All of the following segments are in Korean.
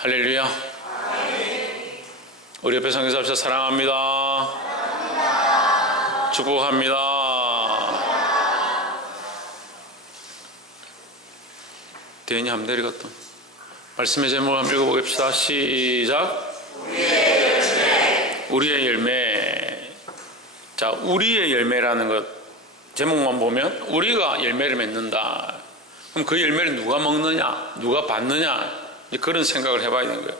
할렐루야. 우리 옆에 성교사 합시다. 사랑합니다. 축복합니다. 대인이 한번 내려갔다. 말씀의 제목을 한번 읽어보겠습니다. 시작. 우리의 열매. 자, 우리의 열매라는 것 제목만 보면 우리가 열매를 맺는다. 그럼 그 열매를 누가 먹느냐, 누가 받느냐 그런 생각을 해봐야 되는 거예요.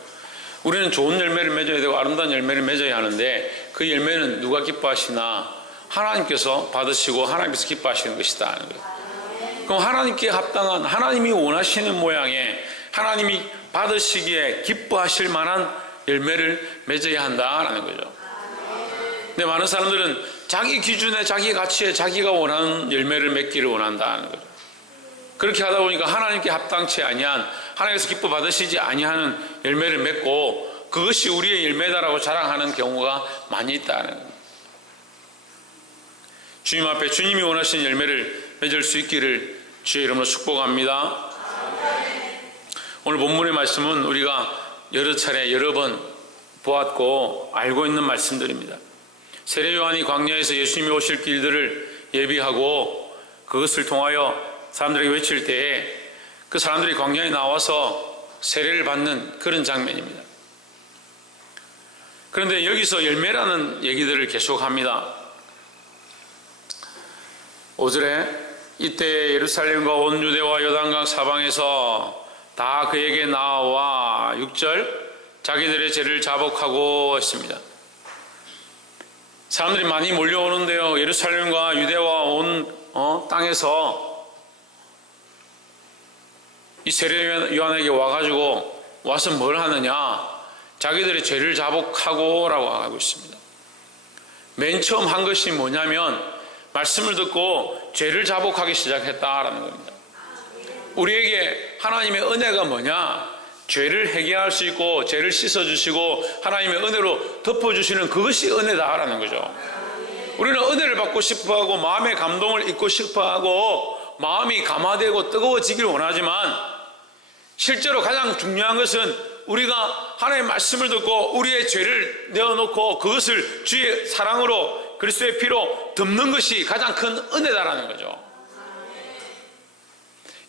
우리는 좋은 열매를 맺어야 되고 아름다운 열매를 맺어야 하는데 그 열매는 누가 기뻐하시나 하나님께서 받으시고 하나님께서 기뻐하시는 것이다 하는 거예요. 그럼 하나님께 합당한 하나님이 원하시는 모양의 하나님이 받으시기에 기뻐하실 만한 열매를 맺어야 한다라는 거죠. 근데 많은 사람들은 자기 기준에 자기 가치에 자기가 원하는 열매를 맺기를 원한다는 거죠. 그렇게 하다 보니까 하나님께 합당치 아니한 하나님께서 기뻐 받으시지 아니하는 열매를 맺고 그것이 우리의 열매다라고 자랑하는 경우가 많이 있다는. 주님 앞에 주님이 원하시는 열매를 맺을 수 있기를 주의 이름으로 축복합니다. 오늘 본문의 말씀은 우리가 여러 차례 여러 번 보았고 알고 있는 말씀들입니다. 세례 요한이 광야에서 예수님이 오실 길들을 예비하고 그것을 통하여 사람들에게 외칠 때에 그 사람들이 광야에 나와서 세례를 받는 그런 장면입니다. 그런데 여기서 열매라는 얘기들을 계속합니다. 5절에 이때 예루살렘과 온 유대와 요단강 사방에서 다 그에게 나와 6절 자기들의 죄를 자복하고 했습니다. 사람들이 많이 몰려오는데요. 예루살렘과 유대와 온 어, 땅에서 이 세례 요한에게 와가지고 와서 뭘 하느냐? 자기들의 죄를 자복하고라고 하고 있습니다. 맨 처음 한 것이 뭐냐면 말씀을 듣고 죄를 자복하기 시작했다라는 겁니다. 우리에게 하나님의 은혜가 뭐냐? 죄를 해결할 수 있고 죄를 씻어 주시고 하나님의 은혜로 덮어 주시는 그것이 은혜다라는 거죠. 우리는 은혜를 받고 싶어 하고 마음의 감동을 잊고 싶어 하고 마음이 감화되고 뜨거워지길 원하지만 실제로 가장 중요한 것은 우리가 하나님의 말씀을 듣고 우리의 죄를 내어놓고 그것을 주의 사랑으로 그리스도의 피로 덮는 것이 가장 큰 은혜다라는 거죠.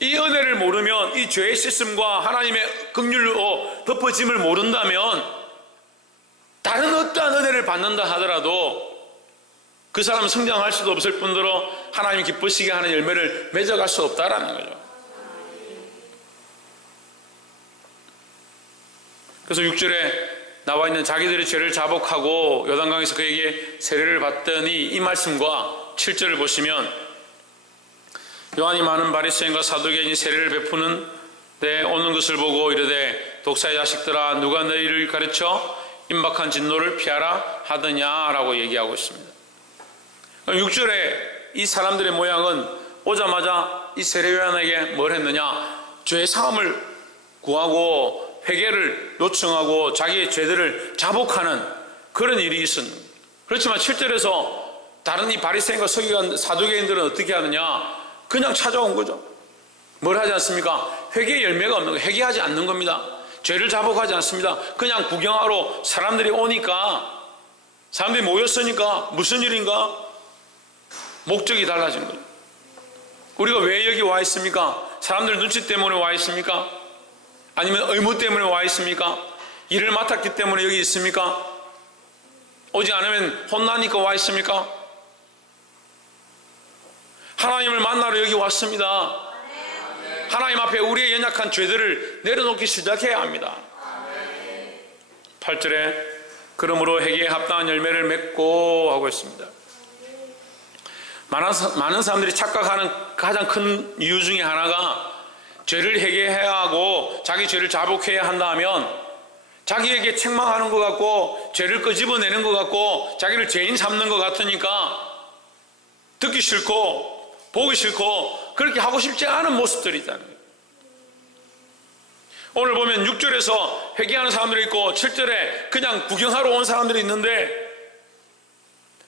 이 은혜를 모르면 이 죄의 씻음과 하나님의 긍휼로 덮어짐을 모른다면 다른 어떠한 은혜를 받는다 하더라도 그 사람은 성장할 수도 없을 뿐더러 하나님 기쁘시게 하는 열매를 맺어갈 수 없다라는 거죠. 그래서 6절에 나와 있는 자기들의 죄를 자복하고 여단강에서 그에게 세례를 받더니 이 말씀과 7절을 보시면 요한이 많은 바리새인과 사두개인이 세례를 베푸는 데 오는 것을 보고 이르되 독사의 자식들아 누가 너희를 가르쳐 임박한 진노를 피하라 하더냐라고 얘기하고 있습니다. 6절에 이 사람들의 모양은 오자마자 이 세례 요한에게 뭘 했느냐 죄 사함을 구하고 회개를 요청하고 자기의 죄들을 자복하는 그런 일이 있었는 그렇지만 7절에서 다른 이 바리새인과 서기관 사두개인들은 어떻게 하느냐 그냥 찾아온 거죠. 뭘 하지 않습니까? 회개의 열매가 없는 거 회개하지 않는 겁니다. 죄를 자복하지 않습니다. 그냥 구경하러 사람들이 오니까 사람들이 모였으니까 무슨 일인가? 목적이 달라진 거예요. 우리가 왜 여기 와 있습니까? 사람들 눈치 때문에 와 있습니까? 아니면 의무 때문에 와 있습니까? 일을 맡았기 때문에 여기 있습니까? 오지 않으면 혼나니까 와 있습니까? 하나님을 만나러 여기 왔습니다. 하나님 앞에 우리의 연약한 죄들을 내려놓기 시작해야 합니다. 8절에 그러므로 회개에 합당한 열매를 맺고 하고 있습니다. 많은, 많은 사람들이 착각하는 가장 큰 이유 중에 하나가 죄를 해결해야 하고 자기 죄를 자복해야 한다면 자기에게 책망하는 것 같고 죄를 끄집어내는 것 같고 자기를 죄인 삼는 것 같으니까 듣기 싫고 보기 싫고 그렇게 하고 싶지 않은 모습들이 있다는 거예요. 오늘 보면 6절에서 회개하는 사람들이 있고 7절에 그냥 구경하러 온 사람들이 있는데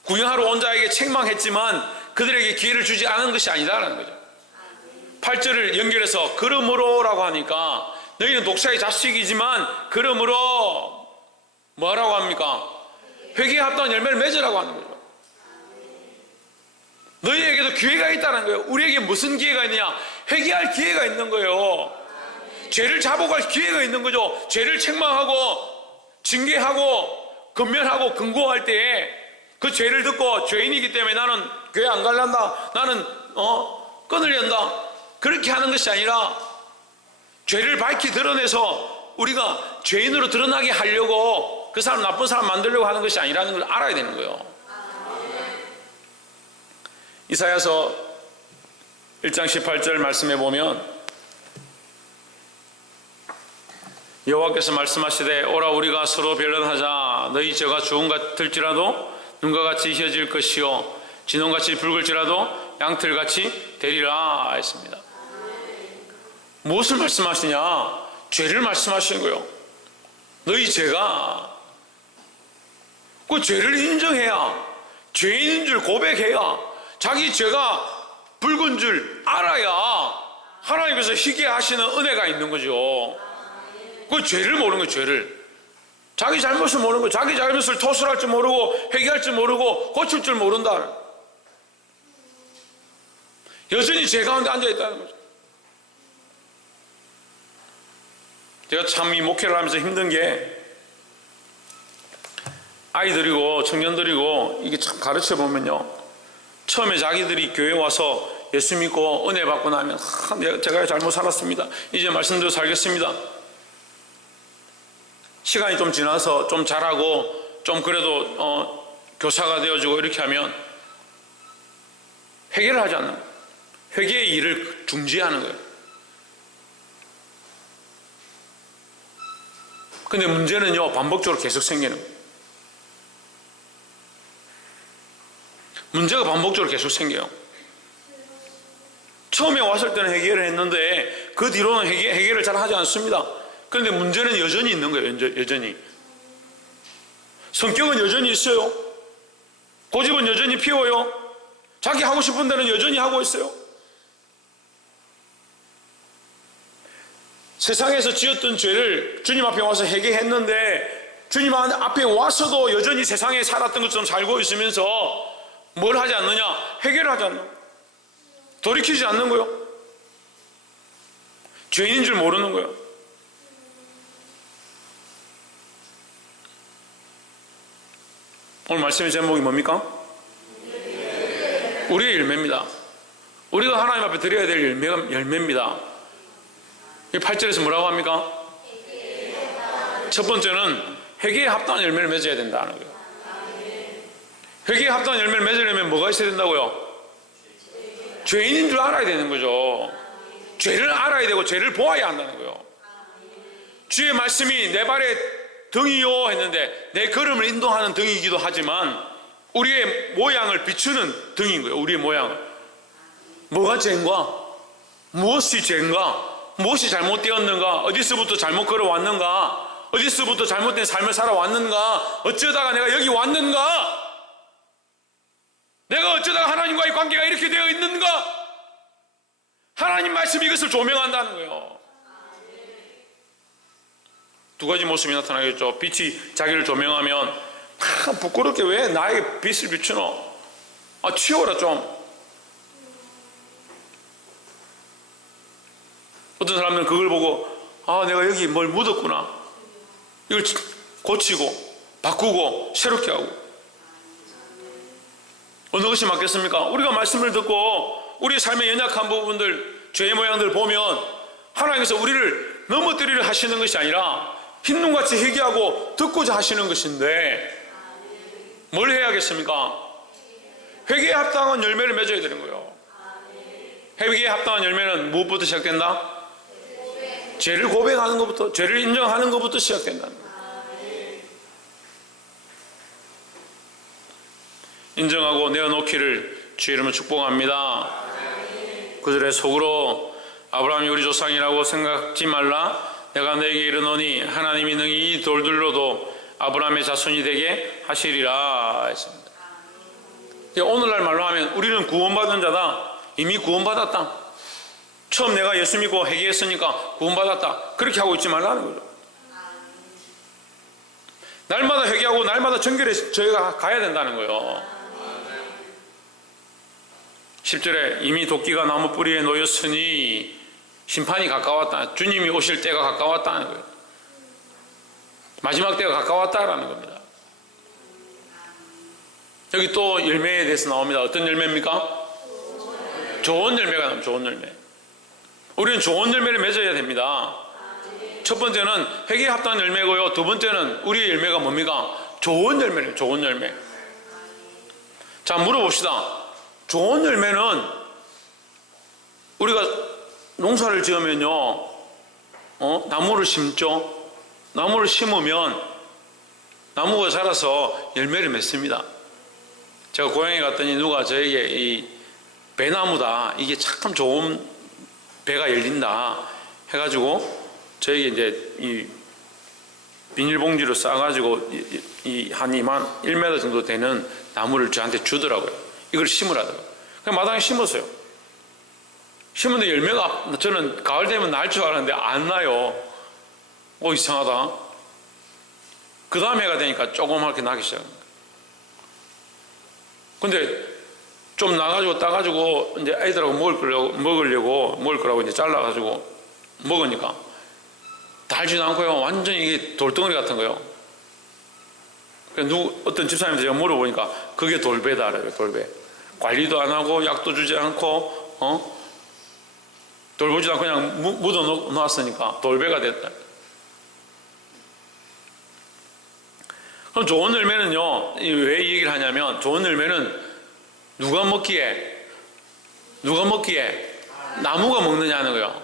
구경하러 온 자에게 책망했지만 그들에게 기회를 주지 않은 것이 아니다라는 거죠. 8절을 연결해서 그러므로라고 하니까 너희는 독사의 자식이지만 그러므로 뭐라고 합니까? 회개에 합당한 열매를 맺으라고 하는 거죠. 너희에게도 기회가 있다는 거예요. 우리에게 무슨 기회가 있느냐? 회개할 기회가 있는 거예요. 죄를 자복할 기회가 있는 거죠. 죄를 책망하고 징계하고 근면하고 근고할 때에 그 죄를 듣고 죄인이기 때문에 나는 교회 안 갈란다. 나는 어 끊으련다. 그렇게 하는 것이 아니라 죄를 밝히 드러내서 우리가 죄인으로 드러나게 하려고 그 사람 나쁜 사람 만들려고 하는 것이 아니라는 걸 알아야 되는 거예요. 이사야서 1장 18절 말씀해 보면 여호와께서 말씀하시되 오라 우리가 서로 변론하자 너희 죄가 주은 같을지라도 눈과 같이 희어질 것이요 진홍같이 붉을지라도 양털같이 되리라 했습니다. 무엇을 말씀하시냐? 죄를 말씀하시는 거예요. 너희 죄가 그 죄를 인정해야 죄인인 줄 고백해야 자기 죄가 붉은 줄 알아야 하나님께서 희게 하시는 은혜가 있는 거죠. 그 죄를 모르는 거예요, 죄를. 자기 잘못을 모르는 거예요. 자기 잘못을 토설할 줄 모르고 회개할 줄 모르고 고칠 줄 모른다. 여전히 죄 가운데 앉아 있다는 거죠. 제가 참 이 목회를 하면서 힘든 게 아이들이고 청년들이고 이게 참 가르쳐 보면요. 처음에 자기들이 교회 와서 예수 믿고 은혜 받고 나면 아, 제가 잘못 살았습니다. 이제 말씀대로 살겠습니다. 시간이 좀 지나서 좀 잘하고 좀 그래도 어, 교사가 되어지고 이렇게 하면 회개를 하지 않는. 회개의 일을 중지하는 거예요. 근데 문제는요, 반복적으로 계속 생기는 거예요. 문제가 반복적으로 계속 생겨요. 처음에 왔을 때는 해결을 했는데 그 뒤로는 해결, 해결을 잘 하지 않습니다. 그런데 문제는 여전히 있는 거예요. 여전- 여전히. 성격은 여전히 있어요. 고집은 여전히 피워요. 자기 하고 싶은 데는 여전히 하고 있어요. 세상에서 지었던 죄를 주님 앞에 와서 해결했는데 주님 앞에 와서도 여전히 세상에 살았던 것처럼 살고 있으면서 뭘 하지 않느냐? 해결을 하지 거예요. 돌이키지 않는 거예요. 죄인인 줄 모르는 거예요. 오늘 말씀의 제목이 뭡니까? 우리의 열매입니다. 우리가 하나님 앞에 드려야 될 열매가 열매입니다. 이 8절에서 뭐라고 합니까? 첫 번째는 회개에 합당한 열매를 맺어야 된다는 거예요. 회개에 합당한 열매를 맺으려면 뭐가 있어야 된다고요? 죄인인 줄 알아야 되는 거죠. 죄를 알아야 되고 죄를 보아야 한다는 거예요. 주의 말씀이 내 발에 등이요 했는데 내 걸음을 인도하는 등이기도 하지만 우리의 모양을 비추는 등인 거예요. 우리의 모양을. 뭐가 죄인가? 무엇이 죄인가? 무엇이 잘못되었는가? 어디서부터 잘못 걸어왔는가? 어디서부터 잘못된 삶을 살아왔는가? 어쩌다가 내가 여기 왔는가? 내가 어쩌다가 하나님과의 관계가 이렇게 되어 있는가? 하나님 말씀이 이것을 조명한다는 거예요. 두 가지 모습이 나타나겠죠. 빛이 자기를 조명하면 아, 부끄럽게 왜 나에게 빛을 비추노? 아, 치워라 좀. 어떤 사람들은 그걸 보고 아, 내가 여기 뭘 묻었구나. 이걸 고치고 바꾸고 새롭게 하고 어느 것이 맞겠습니까? 우리가 말씀을 듣고 우리 삶의 연약한 부분들, 죄의 모양들을 보면 하나님께서 우리를 넘어뜨리려 하시는 것이 아니라 흰눈같이 회개하고 듣고자 하시는 것인데 뭘 해야겠습니까? 회개에 합당한 열매를 맺어야 되는 거예요. 회개에 합당한 열매는 무엇부터 시작된다? 죄를 고백하는 것부터, 죄를 인정하는 것부터 시작된다는. 인정하고 내어놓기를 주의 이름으로 축복합니다. 그들의 속으로 아브라함이 우리 조상이라고 생각지 말라. 내가 너에게 이르노니 하나님이 능히 이 돌들로도 아브라함의 자손이 되게 하시리라 했습니다. 오늘날 말로 하면 우리는 구원받은 자다. 이미 구원받았다. 처음 내가 예수 믿고 회개했으니까 구원받았다. 그렇게 하고 있지 말라는 거죠. 날마다 회개하고 날마다 정결에 저희가 가야 된다는 거예요. 10절에 이미 도끼가 나무 뿌리에 놓였으니 심판이 가까웠다. 주님이 오실 때가 가까웠다는 거예요. 마지막 때가 가까웠다라는 겁니다. 여기 또 열매에 대해서 나옵니다. 어떤 열매입니까? 좋은 열매가 나옵니다. 좋은 열매. 우리는 좋은 열매를 맺어야 됩니다. 첫 번째는 회개에 합당한 열매고요. 두 번째는 우리의 열매가 뭡니까? 좋은 열매를 좋은 열매. 자, 물어봅시다. 좋은 열매는 우리가 농사를 지으면요, 어? 나무를 심죠. 나무를 심으면 나무가 자라서 열매를 맺습니다. 제가 고향에 갔더니 누가 저에게 이 배나무다 이게 참 좋은 배가 열린다 해가지고 저에게 이제 이 비닐봉지로 싸가지고 이한 이만 1m 정도 되는 나무를 저한테 주더라고요. 이걸 심으라더라고요. 그냥 마당에 심었어요. 심었는데 열매가 저는 가을 되면 날 줄 알았는데 안 나요. 오 이상하다. 그 다음 해가 되니까 조그맣게 나기 시작합니다. 근데 좀 나가지고 따가지고 이제 애들하고 먹을 거려고 먹으려고 먹을 거라고 이제 잘라가지고 먹으니까 달지도 않고요. 완전히 이게 돌덩어리 같은 거요. 그래서 누구 어떤 집사님한테 제가 물어보니까 그게 돌배다 그래요. 돌배. 관리도 안 하고 약도 주지 않고 어 돌보지도 않고 그냥 무- 묻어 놓- 놨으니까 돌배가 됐다. 그럼 좋은 열매는요, 이왜 이 얘기를 하냐면, 좋은 열매는 누가 먹기에, 누가 먹기에, 나무가 먹느냐는 거예요.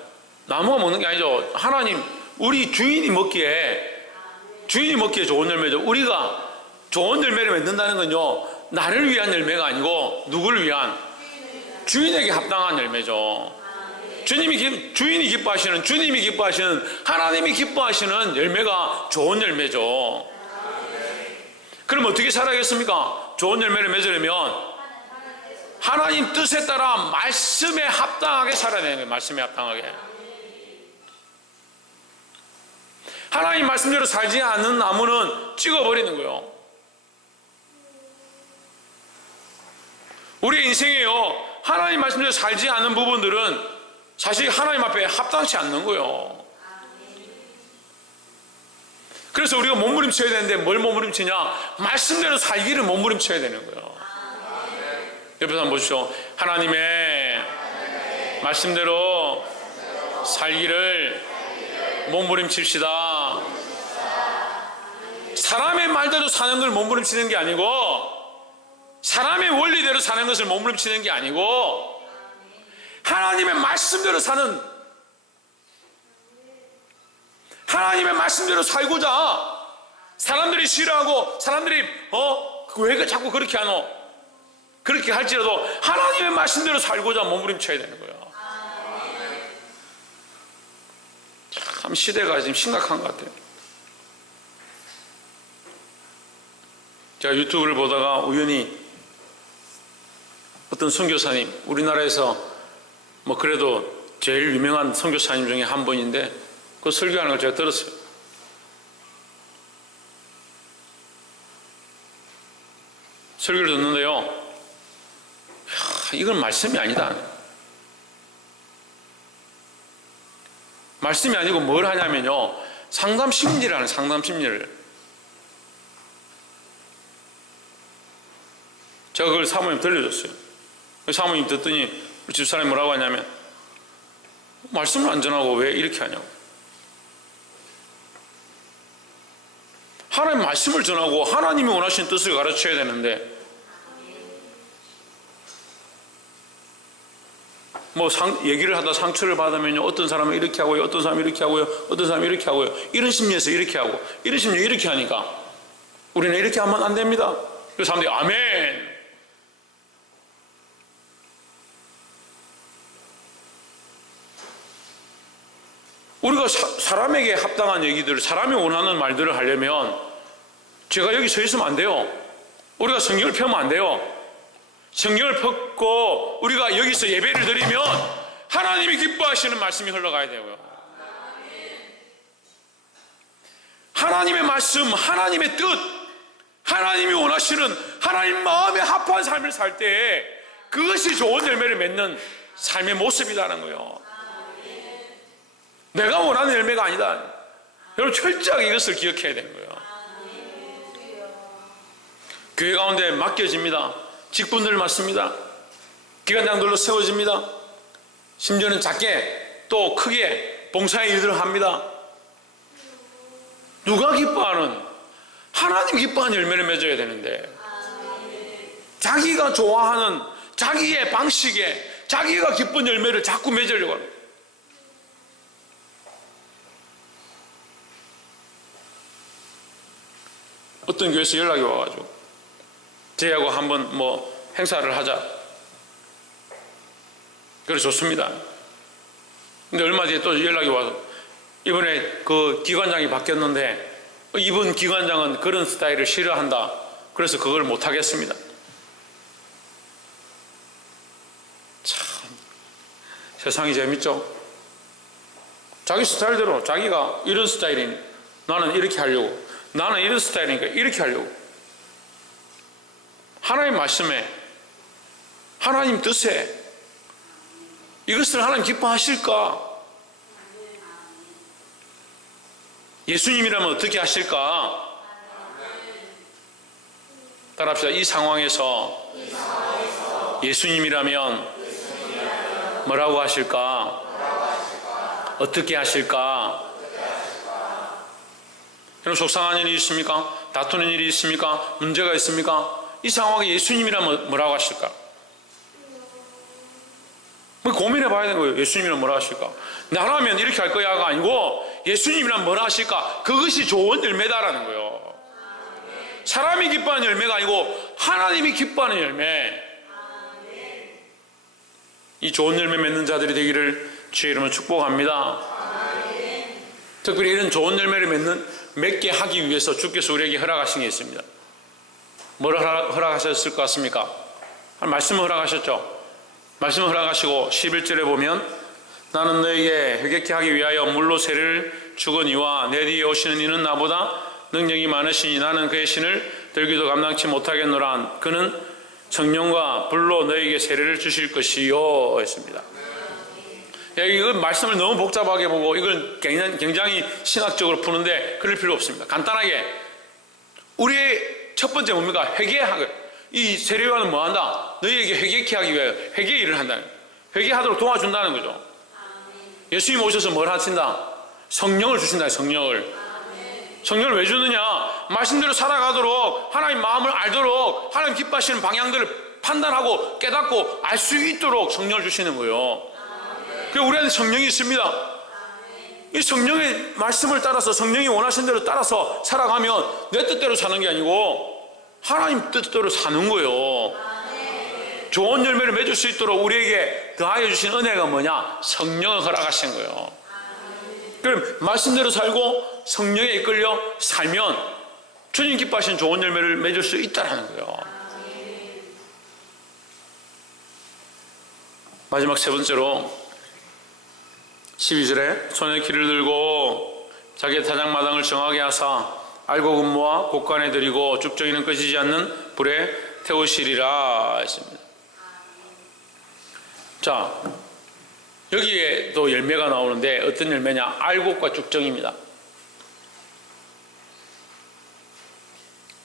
나무가 먹는 게 아니죠. 하나님, 우리 주인이 먹기에, 주인이 먹기에 좋은 열매죠. 우리가 좋은 열매를 맺는다는 건요, 나를 위한 열매가 아니고, 누구를 위한? 주인에게 합당한 열매죠. 주님이 기- 주인이 기뻐하시는 주님이 기뻐하시는 하나님이 기뻐하시는 열매가 좋은 열매죠. 그럼 어떻게 살아야겠습니까? 좋은 열매를 맺으려면 하나님 뜻에 따라 말씀에 합당하게 살아야 되는 거예요. 말씀에 합당하게. 하나님 말씀대로 살지 않는 나무는 찍어버리는 거예요. 우리 인생에요. 하나님 말씀대로 살지 않는 부분들은 사실 하나님 앞에 합당치 않는 거예요. 그래서 우리가 몸부림쳐야 되는데 뭘 몸부림치냐? 말씀대로 살기를 몸부림쳐야 되는 거예요. 옆에서 한번 보시죠. 하나님의 말씀대로 살기를 몸부림칩시다. 사람의 말대로 사는 걸 몸부림치는 게 아니고 사람의 원리대로 사는 것을 몸부림치는 게 아니고 하나님의 말씀대로 사는 하나님의 말씀대로 살고자 사람들이 싫어하고 사람들이 어 왜 자꾸 그렇게 하노 그렇게 할지라도 하나님의 말씀대로 살고자 몸부림쳐야 되는 거예요. 참 시대가 지금 심각한 것 같아요. 제가 유튜브를 보다가 우연히 어떤 선교사님 우리나라에서 뭐 그래도 제일 유명한 선교사님 중에 한 분인데 그 설교하는 걸 제가 들었어요. 설교를 듣는데요. 야, 이건 말씀이 아니다. 말씀이 아니고 뭘 하냐면요. 상담 심리를 하는 상담 심리를. 제가 그걸 사모님 들려줬어요. 사모님 듣더니 우리 집사람이 뭐라고 하냐면 말씀을 안 전하고 왜 이렇게 하냐고. 하나님 말씀을 전하고 하나님이 원하시는 뜻을 가르쳐야 되는데 뭐 상, 얘기를 하다 상처를 받으면요. 어떤 사람은 이렇게 하고요. 어떤 사람은 이렇게 하고요. 어떤 사람은 이렇게 하고요. 이런 심리에서 이렇게 하고 이런 심리 이렇게 하니까 우리는 이렇게 하면 안 됩니다. 그래서 사람들이 아멘! 우리가 사, 람에게 합당한 얘기들, 사람이 원하는 말들을 하려면 제가 여기 서 있으면 안 돼요. 우리가 성경을 펴면 안 돼요. 성경을 펴고 우리가 여기서 예배를 드리면 하나님이 기뻐하시는 말씀이 흘러가야 되고요. 하나님의 말씀, 하나님의 뜻, 하나님이 원하시는 하나님 마음에 합한 삶을 살 때 그것이 좋은 열매를 맺는 삶의 모습이라는 거예요. 내가 원하는 열매가 아니다. 여러분 철저하게 이것을 기억해야 되는 거예요. 교회 가운데 맡겨집니다. 직분들 맡습니다. 기관장들로 세워집니다. 심지어는 작게 또 크게 봉사의 일들을 합니다. 누가 기뻐하는? 하나님 기뻐하는 열매를 맺어야 되는데 자기가 좋아하는 자기의 방식에 자기가 기쁜 열매를 자꾸 맺으려고 합니다. 어떤 교회에서 연락이 와가지고 저희하고 한번 뭐 행사를 하자. 그래 좋습니다. 근데 얼마 뒤에 또 연락이 와서 이번에 그 기관장이 바뀌었는데 이번 기관장은 그런 스타일을 싫어한다. 그래서 그걸 못 하겠습니다. 참 세상이 재밌죠. 자기 스타일대로 자기가 이런 스타일인 나는 이렇게 하려고 나는 이런 스타일이니까 이렇게 하려고 하나님 말씀에 하나님 뜻에 이것을 하나님 기뻐하실까? 예수님이라면 어떻게 하실까? 따라합시다. 이 상황에서 예수님이라면 뭐라고 하실까? 어떻게 하실까? 여러분 속상한 일이 있습니까? 다투는 일이 있습니까? 문제가 있습니까? 이 상황에 예수님이라면 뭐라고 하실까? 뭐 고민해 봐야 되는 거예요. 예수님이란 뭐라 하실까? 나라면 이렇게 할 거야가 아니고 예수님이란 뭐라 하실까? 그것이 좋은 열매다라는 거예요. 사람이 기뻐하는 열매가 아니고 하나님이 기뻐하는 열매. 이 좋은 열매 맺는 자들이 되기를 주의 이름으로 축복합니다. 특별히 이런 좋은 열매를 맺는 맺게 하기 위해서 주께서 우리에게 허락하신 게 있습니다. 뭘 허락하셨을 것 같습니까? 말씀을 허락하셨죠. 말씀을 허락하시고 11절에 보면 나는 너에게 회개케 하기 위하여 물로 새를 주거니와 내 뒤에 오시는 이는 나보다 능력이 많으시니 나는 그의 신을 들기도 감당치 못하겠노라 그는 성령과 불로 너에게 세례를 주실 것이요 했습니다. 이거 말씀을 너무 복잡하게 보고 이걸 굉장히 신학적으로 푸는데 그럴 필요 없습니다. 간단하게 우리의 첫 번째 뭡니까? 회개하고 이 세례요한은 뭐 한다? 너희에게 회개케 하기 위하여 회개 일을 한다. 회개하도록 도와준다는 거죠. 예수님 오셔서 뭘 하신다? 성령을 주신다. 성령을. 성령을 왜 주느냐? 말씀대로 살아가도록 하나님 마음을 알도록 하나님 기뻐하시는 방향들을 판단하고 깨닫고 알 수 있도록 성령을 주시는 거예요. 그 우리한테 성령이 있습니다. 이 성령의 말씀을 따라서 성령이 원하신 대로 따라서 살아가면 내 뜻대로 사는 게 아니고 하나님 뜻대로 사는 거예요. 좋은 열매를 맺을 수 있도록 우리에게 더하여 주신 은혜가 뭐냐? 성령을 허락하신 거예요. 그럼 말씀대로 살고 성령에 이끌려 살면 주님 기뻐하신 좋은 열매를 맺을 수 있다라는 거예요. 마지막 세 번째로 12절에 손에 길을 들고 자기의 타작마당을 정하게 하사 알고 근무와 곡간에 드리고 죽정이는 꺼지지 않는 불에 태우시리라 했습니다. 자, 여기에 또 열매가 나오는데 어떤 열매냐? 알곡과 죽정입니다.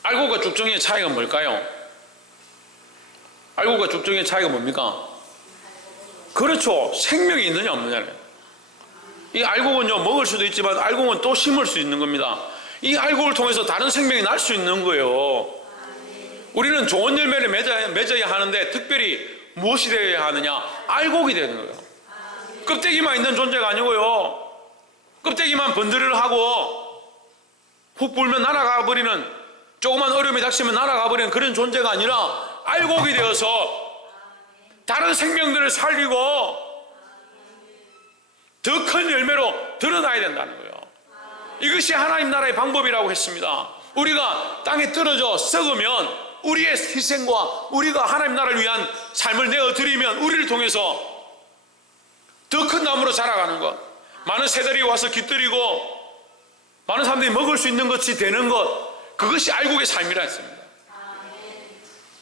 알곡과 죽정의 차이가 뭘까요? 알곡과 죽정의 차이가 뭡니까? 그렇죠. 생명이 있느냐 없느냐는. 이 알곡은요 먹을 수도 있지만 알곡은 또 심을 수 있는 겁니다. 이 알곡을 통해서 다른 생명이 날 수 있는 거예요. 우리는 좋은 열매를 맺어야, 맺어야 하는데 특별히 무엇이 되어야 하느냐? 알곡이 되는 거예요. 껍데기만 있는 존재가 아니고요. 껍데기만 번들을 하고 훅 불면 날아가 버리는 조그만 어려움이 닥치면 날아가 버리는 그런 존재가 아니라 알곡이 되어서 다른 생명들을 살리고 더 큰 열매로 드러나야 된다는 거예요. 이것이 하나님 나라의 방법이라고 했습니다. 우리가 땅에 떨어져 썩으면 우리의 희생과 우리가 하나님 나라를 위한 삶을 내어드리면 우리를 통해서 더 큰 나무로 자라가는 것, 많은 새들이 와서 깃들이고 많은 사람들이 먹을 수 있는 것이 되는 것, 그것이 알곡의 삶이라 했습니다.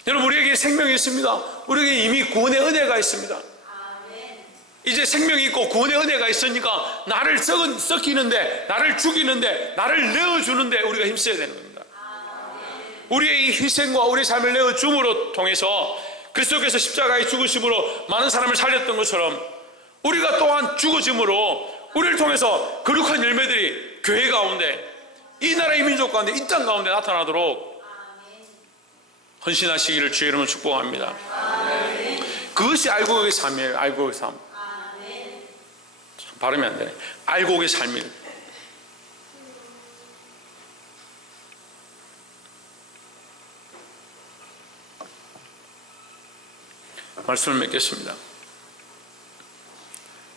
여러분 우리에게 생명이 있습니다. 우리에게 이미 구원의 은혜가 있습니다. 이제 생명이 있고 구원의 은혜가 있으니까 나를 썩은, 썩히는데 나를 죽이는데 나를 내어주는데 우리가 힘써야 되는 겁니다. 우리의 이 희생과 우리의 삶을 내어줌으로 통해서 그리스도께서 십자가의 죽으심으로 많은 사람을 살렸던 것처럼 우리가 또한 죽어짐으로 우리를 통해서 거룩한 열매들이 교회 가운데 이 나라의 민족 가운데 이 땅 가운데 나타나도록 헌신하시기를 주의 이름으로 축복합니다. 그것이 알곡의 삶이에요. 알곡의 삶. 참 발음이 안 되네. 알곡의 삶이에요. 말씀을 맺겠습니다.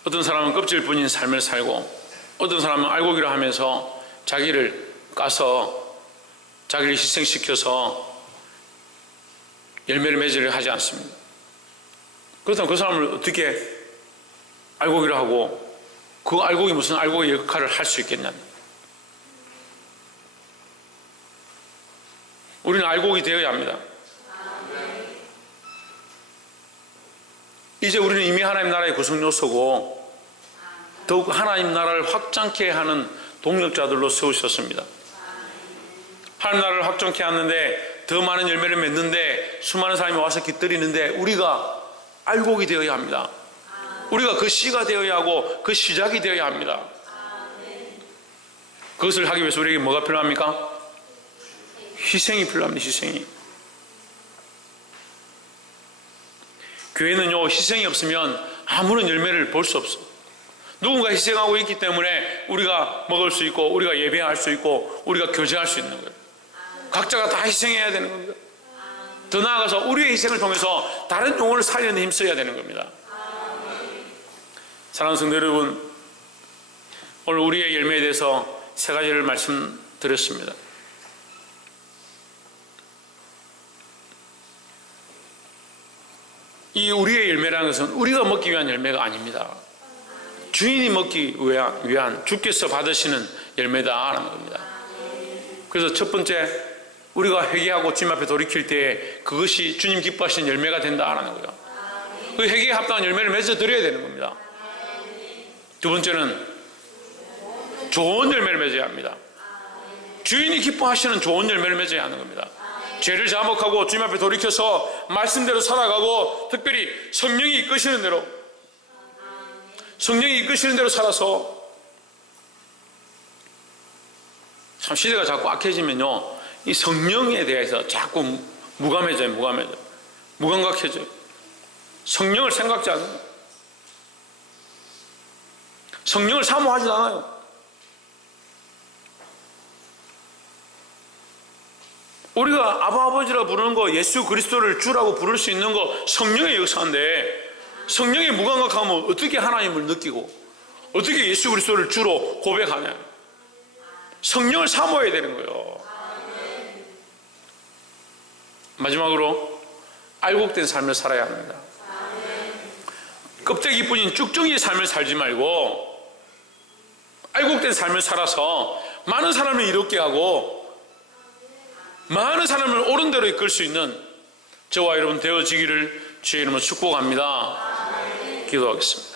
어떤 사람은 껍질뿐인 삶을 살고 어떤 사람은 알고기를 하면서 자기를 까서 자기를 희생시켜서 열매를 맺으려 하지 않습니다. 그렇다면 그 사람을 어떻게 알고기를 하고 그 알고기 무슨 알고기 역할을 할 수 있겠냐? 우리는 알고기 되어야 합니다. 이제 우리는 이미 하나님 나라의 구성 요소고 더욱 하나님 나라를 확장케 하는 동력자들로 세우셨습니다. 하나님 나라를 확장케 하는데 더 많은 열매를 맺는데 수많은 사람이 와서 깃들이는데 우리가 알곡이 되어야 합니다. 우리가 그 씨가 되어야 하고 그 시작이 되어야 합니다. 그것을 하기 위해서 우리에게 뭐가 필요합니까? 희생이 필요합니다. 희생이. 교회는요 희생이 없으면 아무런 열매를 볼 수 없어. 누군가 희생하고 있기 때문에 우리가 먹을 수 있고 우리가 예배할 수 있고 우리가 교제할 수 있는 거예요. 각자가 다 희생해야 되는 겁니다. 더 나아가서 우리의 희생을 통해서 다른 영혼을 살리는 힘 써야 되는 겁니다. 사랑하는 성도 여러분, 오늘 우리의 열매에 대해서 세 가지를 말씀드렸습니다. 이 우리의 열매라는 것은 우리가 먹기 위한 열매가 아닙니다. 주인이 먹기 위한, 주께서 받으시는 열매다라는 겁니다. 그래서 첫 번째 우리가 회개하고 주님 앞에 돌이킬 때 그것이 주님 기뻐하시는 열매가 된다라는 거예요. 그 회개에 합당한 열매를 맺어 드려야 되는 겁니다. 두 번째는 좋은 열매를 맺어야 합니다. 주인이 기뻐하시는 좋은 열매를 맺어야 하는 겁니다. 죄를 자목하고 주님 앞에 돌이켜서 말씀대로 살아가고 특별히 성령이 이끄시는 대로 성령이 이끄시는 대로 살아서 참 시대가 자꾸 악해지면요 이 성령에 대해서 자꾸 무감해져요 무감해져 무감각해져요 성령을 생각지 않아요 성령을 사모하지 않아요. 우리가 아바 아버지라 부르는 거 예수 그리스도를 주라고 부를 수 있는 거 성령의 역사인데 성령의 무감각하면 어떻게 하나님을 느끼고 어떻게 예수 그리스도를 주로 고백하냐? 성령을 사모해야 되는 거예요. 마지막으로 알곡된 삶을 살아야 합니다. 껍데기뿐인 쭉정이의 삶을 살지 말고 알곡된 삶을 살아서 많은 사람을 이롭게 하고 많은 사람을 옳은 대로 이끌 수 있는 저와 여러분 되어지기를 주의 이름으로 축복합니다. 기도하겠습니다.